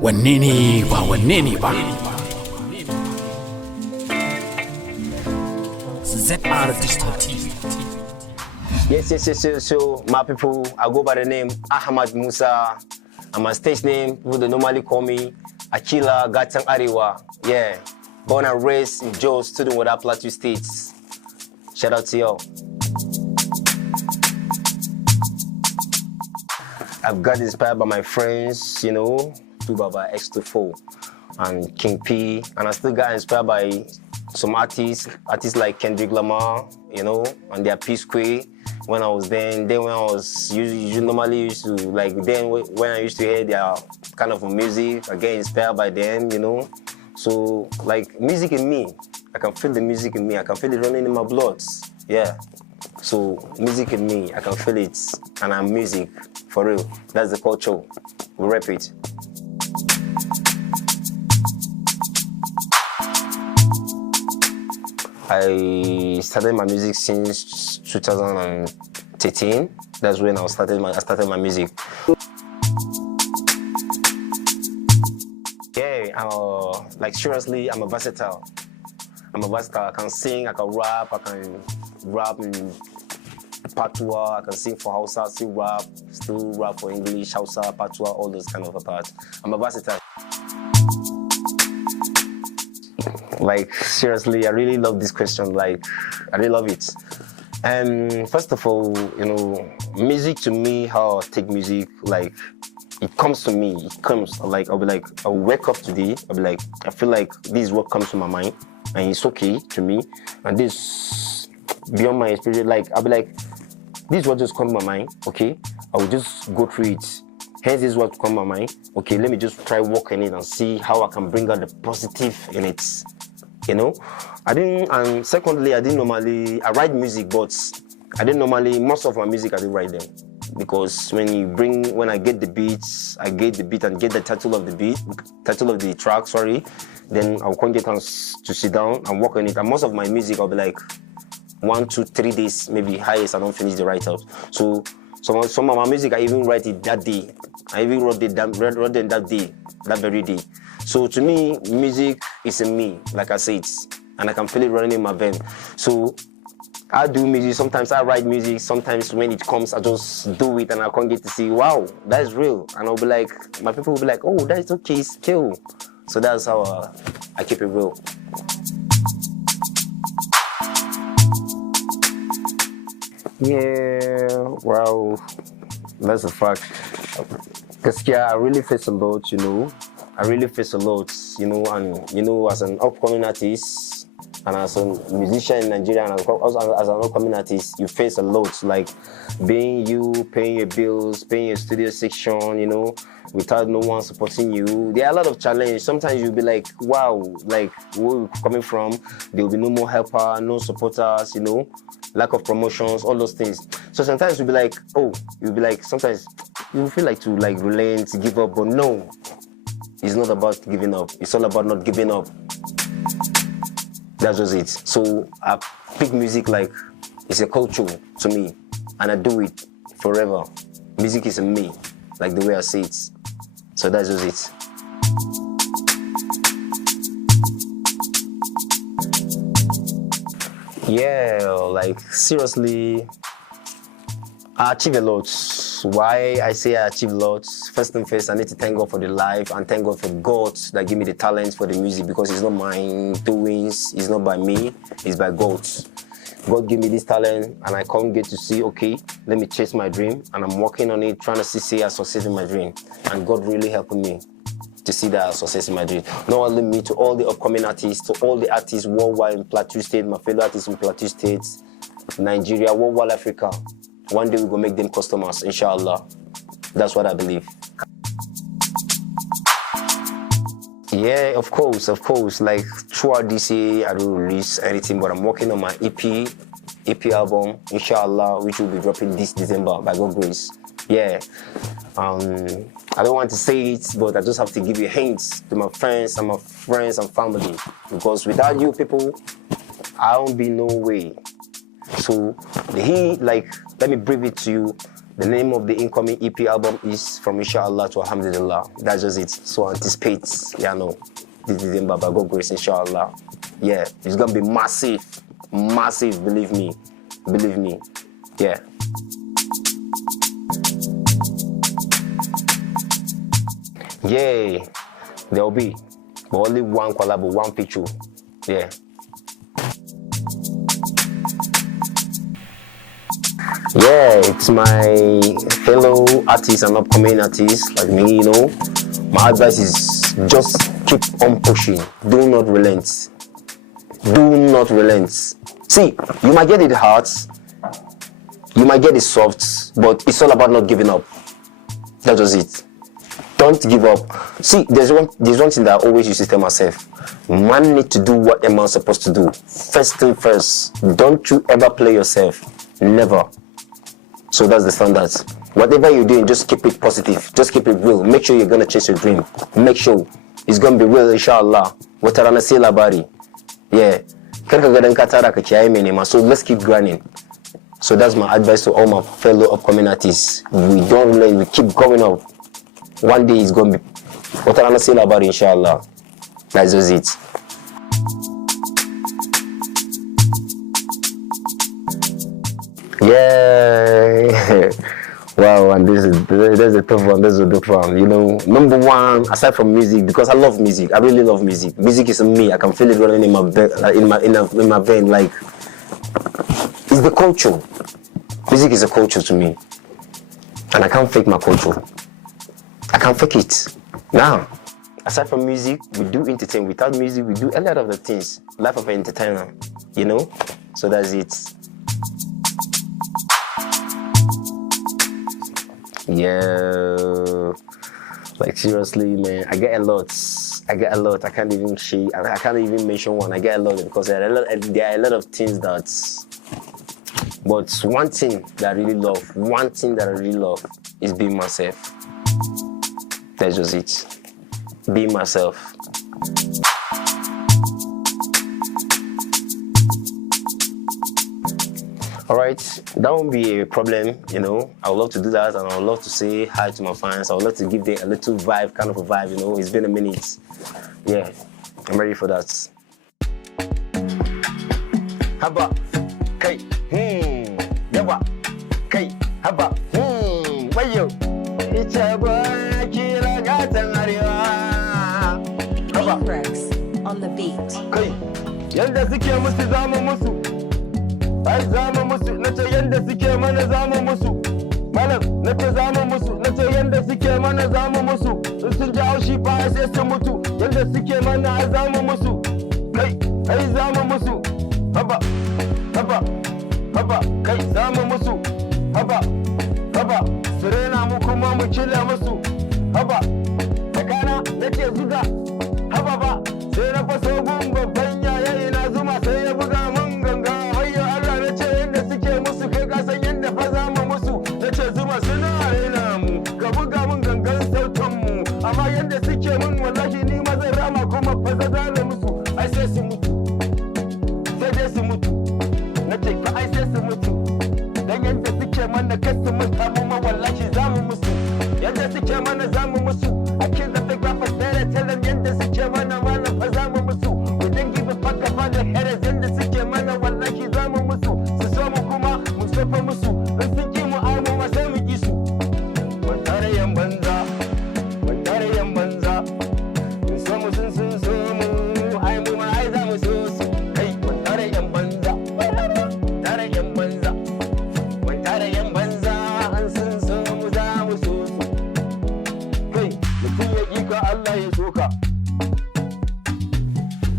Wannene ba Wannene ba. ZR Digital TV. Yes. So, my people, I go by the name Ahmad Musa, and my stage name, people they normally call me Akila Gatan Arewa. Yeah, born and raised in Jos, student with our Plateau States. Shout out to y'all. I've got inspired by my friends, you know, by X24 and King P, and I still got inspired by some artists like Kendrick Lamar, you know, and their P Square. When I was then when I was normally used to like when I used to hear their kind of music, I get inspired by them, you know. So like music in me, I can feel the music in me, I can feel it running in my blood. Yeah. So music in me, I can feel it, and I'm music for real. That's the culture. We rap it. I started my music since 2013. That's when I started my music. Yeah, like seriously, I'm a versatile. I can sing, I can rap in Patois, I can sing for Hausa, still rap for English, Hausa, Patois, all those kind of parts. I'm a versatile. Like seriously, I really love this question. Like, I really love it. And first of all, you know, music to me, how I take music, like it comes to me. It comes like I'll be like, I'll wake up today. I'll be like, I feel like this is what comes to my mind, and it's okay to me. And this beyond my experience, like I'll be like, this is what just comes to my mind. Okay, I will just go through it. Hence, this is what comes to my mind. Okay, let me just try work in it and see how I can bring out the positive in it. You know, and secondly, I write music, but most of my music, I didn't write them. Because when I get the beats, I get the beat and get the title of the track, then I'll come get to sit down and work on it. And most of my music, I'll be like 1, 2, 3 days, maybe highest, I don't finish the write-up. So some of my music, I even write it that day. I even wrote them that very day. So to me, music is in me, like I said, and I can feel it running in my vein. So I do music, sometimes I write music, sometimes when it comes, I just do it and I can't get to see, wow, that's real. And I'll be like, my people will be like, oh, that's okay, it's chill. So that's how I keep it real. Yeah, well, that's a fact. Because I really face a lot, you know. And you know, as an upcoming artist and as a musician in Nigeria and also as an upcoming artist, you face a lot, like paying your bills, paying your studio section, you know, without no one supporting you. There are a lot of challenges. Sometimes you'll be like, wow, like where we're coming from, there will be no more helper, no supporters, you know, lack of promotions, all those things. So sometimes sometimes you feel like to like relent, give up, but no. It's not about giving up. It's all about not giving up. That's just it. So I pick music like it's a culture to me, and I do it forever. Music is in me, like the way I say it. So that's just it. Yeah, like seriously, I achieve a lot. Why I say I achieve a lot? First and first, I need to thank God for the life and thank God for God that give me the talent for the music, because it's not my doings, it's not by me, it's by God. God give me this talent and I can't get to see, okay, let me chase my dream, and I'm working on it, trying to see I succeed in my dream. And God really helping me to see that I success in my dream. Not only me, to all the upcoming artists, to all the artists worldwide in Plateau State, my fellow artists in Plateau State, Nigeria, worldwide Africa. One day we're gonna make them customers, inshallah. That's what I believe. Yeah, of course. Like throughout this year, I don't release anything, but I'm working on my EP album, inshallah, which will be dropping this December by God's grace. Yeah. I don't want to say it, but I just have to give you hints to my friends and family, because without you people, I won't be no way. So let me brief it to you. The name of the incoming EP album is From Inshallah to Alhamdulillah. That's just it. So anticipate, this is in Baba God grace, inshallah. Yeah, it's gonna be massive, believe me. Yeah. Yay, there'll be, but only one collab, one feature. Yeah. Yeah, it's my fellow artists and upcoming artists like me, My advice is just keep on pushing. Do not relent. See, you might get it hard, you might get it soft, but it's all about not giving up. That's just it. Don't give up. See, there's one thing that I always used to tell myself. Man need to do what a man's supposed to do. First thing first. Don't you ever play yourself. Never. So that's the standard. Whatever you're doing, just keep it positive. Just keep it real. Make sure you're going to chase your dream. Make sure it's going to be real, inshallah. Watarana say labari. Yeah. So let's keep grinding. So that's my advice to all my fellow upcoming artists. We don't relent. We keep going up. One day it's going to be Watarana say labari, inshallah. That's just it. Yeah. Wow, and there's a tough one. There's a tough one. Number one, aside from music, because I love music. I really love music. Music is in me. I can feel it running in my vein. Like, it's the culture. Music is a culture to me, and I can't fake my culture. I can't fake it. Now, aside from music, we do entertain. Without music, we do a lot of the things. Life of an entertainer, So that's it. Yeah, like seriously, man, I get a lot. I can't even mention one. I get a lot because there are a lot of things that. But one thing that I really love, is being myself. That's just it. Being myself. Alright, that won't be a problem, I would love to do that, and I would love to say hi to my fans. I would love to give them a little vibe, kind of a vibe, It's been a minute. Yeah, I'm ready for that. Haba, kai, yaba, kai, haba, wayo. It's a boy, Akila Gatan Arewa. Haba, on the beat. Kai, yanda suke musu zamu musu. Ai zamu musu, nace yanda suke mana zamu musu. Malam, nace zamu musu, nace yanda suke mana zamu musu. Sun ji haushi fa sai su mutu. Yanda suke mana ai zamu musu. Kai, ai zamu musu. Haba, kai zamu musu. Haba, sirena mu kuma mu kila musu. Haba, takana nace zuga. Haba ba, sai na faso gun babban yayi na zuma sai ya buga mun ganga. Amma yanda suke mun wallahi ni ma zan rama kuma fa zan musu. Ai sai su mutu. Sai dai su mutu. Nace fa ai sai su mutu. Dan yanda suke mana kasu mun kamu ma wallahi zamu musu. Yanda suke mana zamu musu. Akin da graphic better tell them yanda suke mana fa zamu musu. We don't give a fuck about the haters yanda suke mana wallahi zamu musu. Su so mu kuma mu sofa musu. Dan sun ki mu ai mu ma sai mu ki su. Wantare yan banza.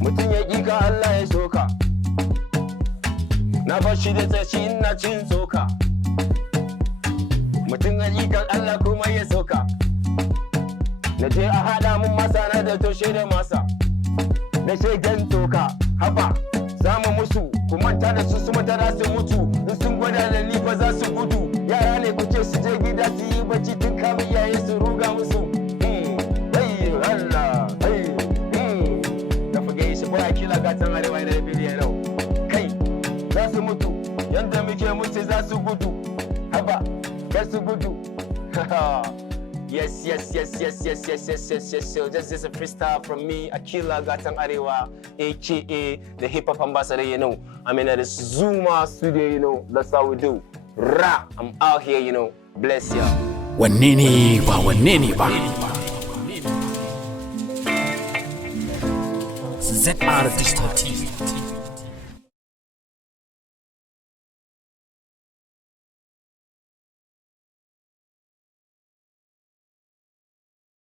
Mutum ya ƙi ka Allah ya soka. Na bar shi da tsaci ina cin soka. Mutum ya ƙi ka Allah kuma ya soka. Na je a haɗa mun masa na da toshe da masa. Na ce gan toka, haba, za mu musu. Ku manta da su mata za su mutu. In sun gwada da ni ba za su gudu. Yara ne kuke su je gida su yi bacci tun kamun iyaye su ruga musu. Allah, Akila Gatan Arewa na biliyan yau. Kai, za su mutu, yanda muke mutu za su gudu. Haba, kar su gudu. Yes. So this is a freestyle from me, Akila Gatan Arewa, aka the hip hop ambassador, you know. I'm in the Zuma studio, you know. That's how we do. Rap. I'm out here, you know. Bless ya. Wannene ba. ZR Digital TV.